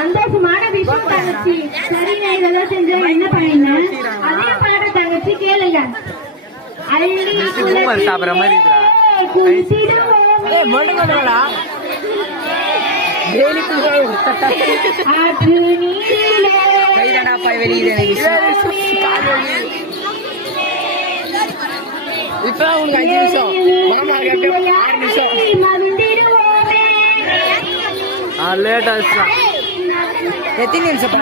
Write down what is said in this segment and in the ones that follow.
சந்தோஷமான விஷயம் தங்கச்சி. சரி நான் இதெல்லாம் செஞ்சேன் என்ன பண்ணீங்க அதே பழக்க தங்கச்சி கேளுங்க. சாப்பிட்ற மாதிரி வெளியே இப்ப உங்களுக்கு 5 நிமிஷம் 6 நிமிஷம் லேட் ஆச்சு. எத்தனை நிமிஷம்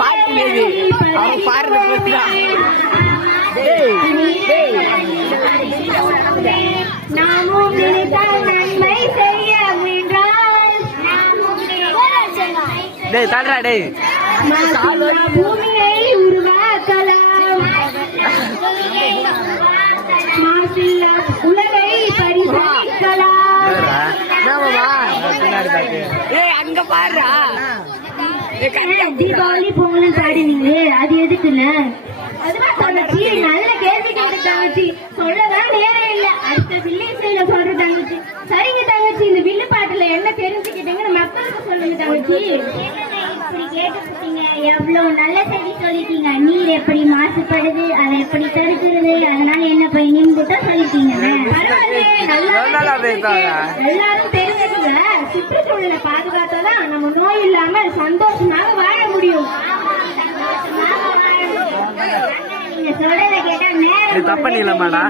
பாட்டு மேதி அவன் பாடுறது போச்சுடா. டேய் தள்ளுறா டேய். பூமியை உருவாக்கலாம் உலகை பரிசீலிக்கலாம். அங்க பாடுறா தீபாவளி பொங்கல் பாடினீங்களே அது எதுக்குல்ல? அதுதான் தங்கச்சி நல்ல கேள்வி கேட்டு தங்கச்சி சொல்லதான் நேரம் இல்ல. அடுத்த வில்லேஜ்ல சொல்ற தங்கச்சி. சரிங்க தங்கச்சி இந்த வில்லு பாட்டுல என்ன தெரிஞ்சுக்கிட்டீங்கன்னு மக்களுக்கு சொல்லுங்க தங்கச்சி. இப்படி கேட்டுக்கிட்டீங்க எவ்வளவு நல்ல செய்தி சொல்லிட்டீங்க. நீர் எப்படி மாசுபடுது அதை எப்படி தடுக்கிறது அதனால என்ன போய் நின்றுட்டா சொல்லிட்டீங்க. எல்லாரும் தெரிஞ்சுக்கல சுற்றுச்சூழலை பாதுகாத்தாதான் நம்ம நோய் இல்லாம சந்தோஷமாக வாழ முடியும். நீங்க சொல்றத கேட்டா நேரம் தப்ப நீளமாடா